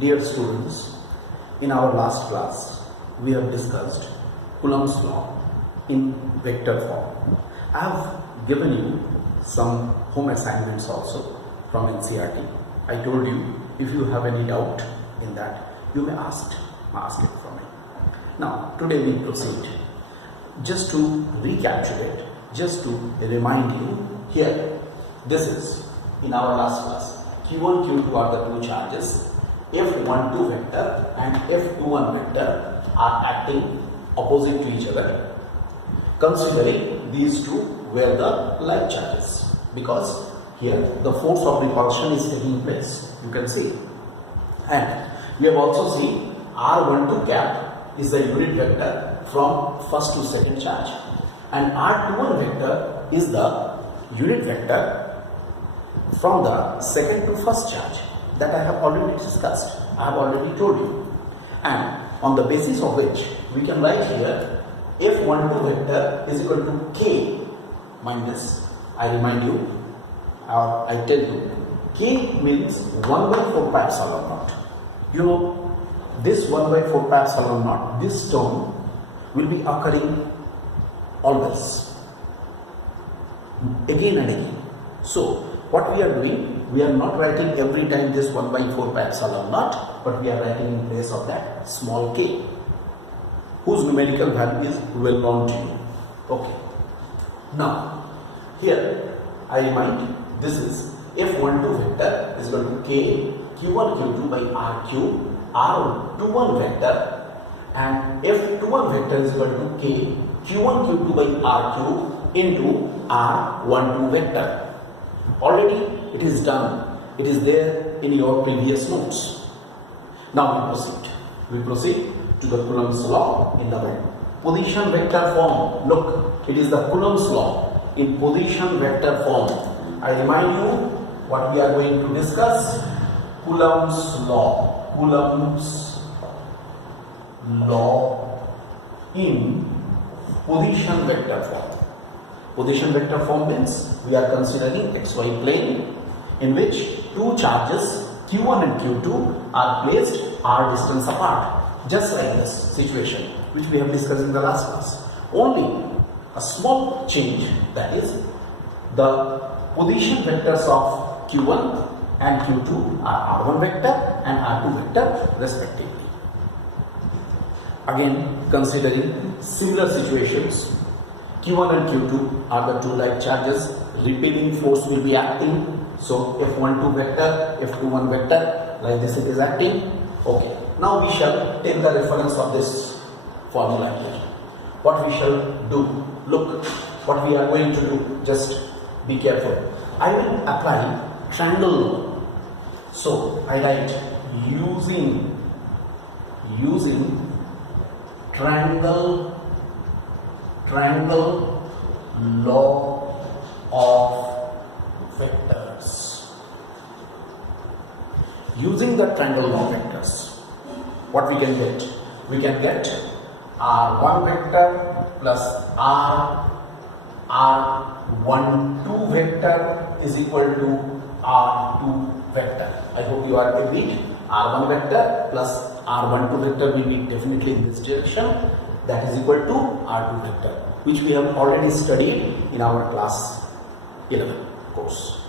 Dear students, in our last class, we have discussed Coulomb's law in vector form. I have given you some home assignments also from NCERT. I told you if you have any doubt in that, you may ask it from me. Now, today we proceed. Just to recapitulate, just to remind you here, this is in our last class. Q1, Q2 are the two charges. F12 vector and F21 vector are acting opposite to each other. Considering these two were the like charges, because here the force of repulsion is taking place, you can see. And we have also seen R12 cap is the unit vector from first to second charge, and R21 vector is the unit vector from the second to first charge. That I have already discussed, I have already told you. And on the basis of which we can write here F12 vector is equal to K minus, I remind you, or I tell you, K means 1 by 4 pi epsilon naught. You know, this 1 by 4 pi epsilon naught, this term will be occurring always, again and again. So, what we are doing, we are not writing every time this 1 by 4 pi epsilon naught, but we are writing in place of that small k, whose numerical value is well known to you. Okay. Now, here I remind, this is F12 vector is equal to K Q1 Q2 by RQ, R21 vector, and F21 vector is equal to K Q1 Q2 by RQ into R12 vector. Already it is done. It is there in your previous notes. Now we proceed to the Coulomb's law in the position vector form. Look, it is the Coulomb's law in position vector form. I remind you what we are going to discuss. Coulomb's law. Coulomb's law in position vector form. Position vector form means we are considering xy plane in which two charges Q1 and Q2 are placed r distance apart, just like this situation which we have discussed in the last class. Only a small change, that is the position vectors of Q1 and Q2 are R1 vector and R2 vector respectively. Again, considering similar situations, Q1 and Q2 are the two like charges, repelling force will be acting. So F12 vector, F21 vector, like this it is acting. Okay, now we shall take the reference of this formula here. What we shall do, look, what we are going to do, just be careful. I will apply triangle law. So I write using triangle law of vectors. Using the triangle law of vectors, what we can get? We can get R1 vector plus R12 vector is equal to R2 vector. I hope you are agreed. R1 vector plus R12 vector will be definitely in this direction. That is equal to R2 vector, which we have already studied in our class 11 course.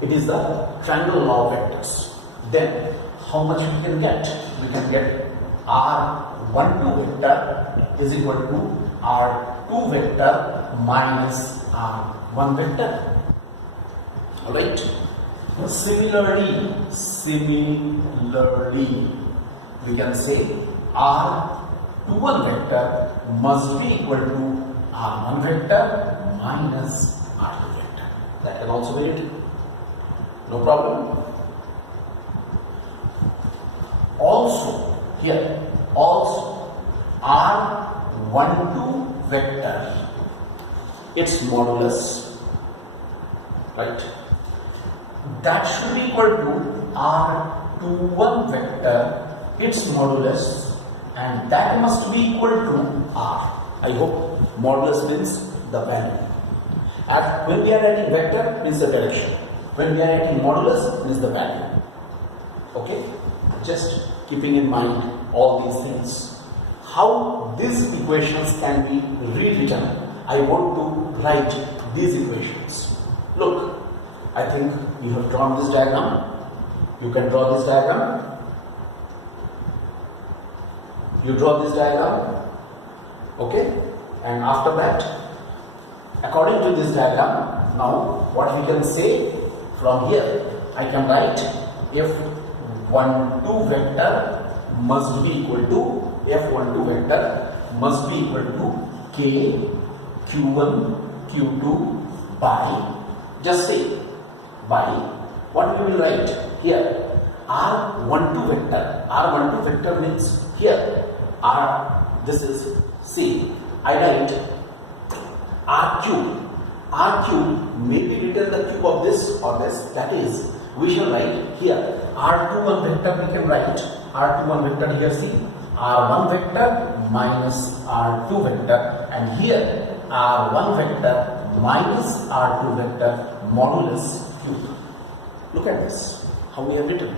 It is the triangle law of vectors. Then how much we can get? We can get R12 vector is equal to R2 vector minus R1 vector. Alright. Similarly, we can say R21 vector must be equal to R1 vector minus R2 vector. That can also be written. No problem. Also, here, R12 vector, its modulus, right? That should be equal to R21 vector, its modulus, and that must be equal to R. I hope modulus means the value. And when we are writing vector, means the direction. When we are writing modulus, means the value. Okay? just keeping in mind all these things. How these equations can be rewritten, I want to write these equations. Look, I think you have drawn this diagram. You can draw this diagram. You draw this diagram, okay? And after that, according to this diagram, now what we can say from here, I can write F12 vector must be equal to F12 vector must be equal to K Q1 Q2 by, just say by, what we will write here, R12 vector. R12 vector means here this is, see, I write R cube. R cube may be written the cube of this or this, that is, we shall write here R21 vector, we can write R21 vector here, see, R1 vector minus R2 vector, and here R1 vector minus R2 vector modulus cube. Look at this, how we have written.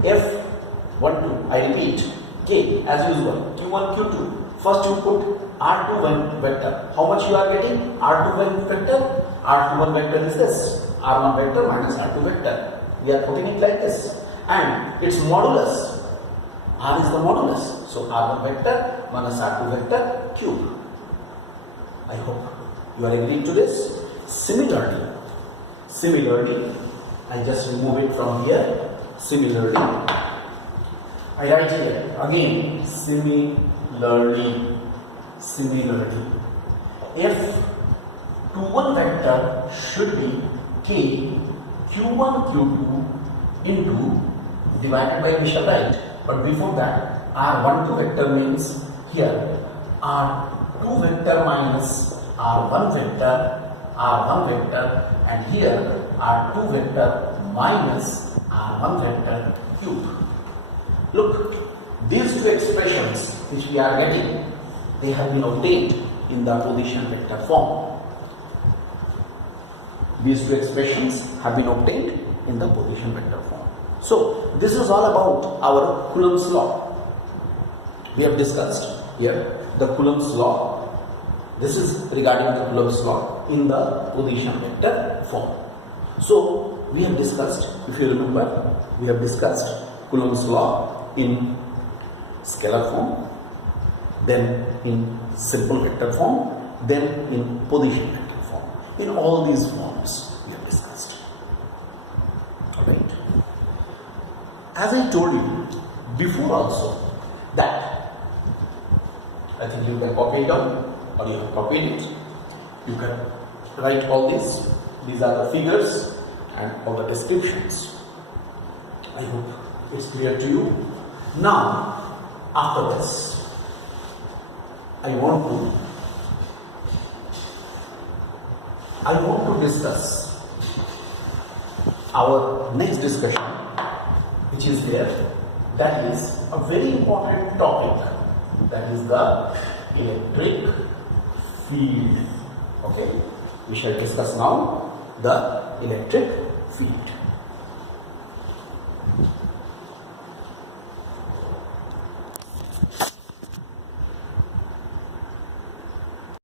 F12, I repeat, K as usual, Q1, Q2. First you put R21 vector. How much you are getting? R21 vector. R21 vector is this. R1 vector minus R2 vector. We are putting it like this. And its modulus. R is the modulus. So R1 vector minus R2 vector cube. I hope you are agreeing to this. Similarly, I just remove it from here. Similarly, I write here again. Similarly, F21 vector should be K Q1 Q2 into divided by, we shall write, but before that R12 vector means here R2 vector minus R1 vector, and here R2 vector minus R1 vector cube. Look, these two expressions which we are getting, they have been obtained in the position vector form. These two expressions have been obtained in the position vector form. So, this is all about our Coulomb's law. We have discussed here the Coulomb's law. This is regarding the Coulomb's law in the position vector form. So, we have discussed, if you remember, we have discussed Coulomb's law in scalar form, then in simple vector form, then in position vector form. In all these forms we have discussed. Alright. As I told you before also that, I think you can copy it down or you have copied it. You can write all this. These are the figures and all the descriptions. I hope it's clear to you. Now, after this, I want to discuss our next discussion, which is there. That is a very important topic. That is the electric field. Okay, we shall discuss now the electric field.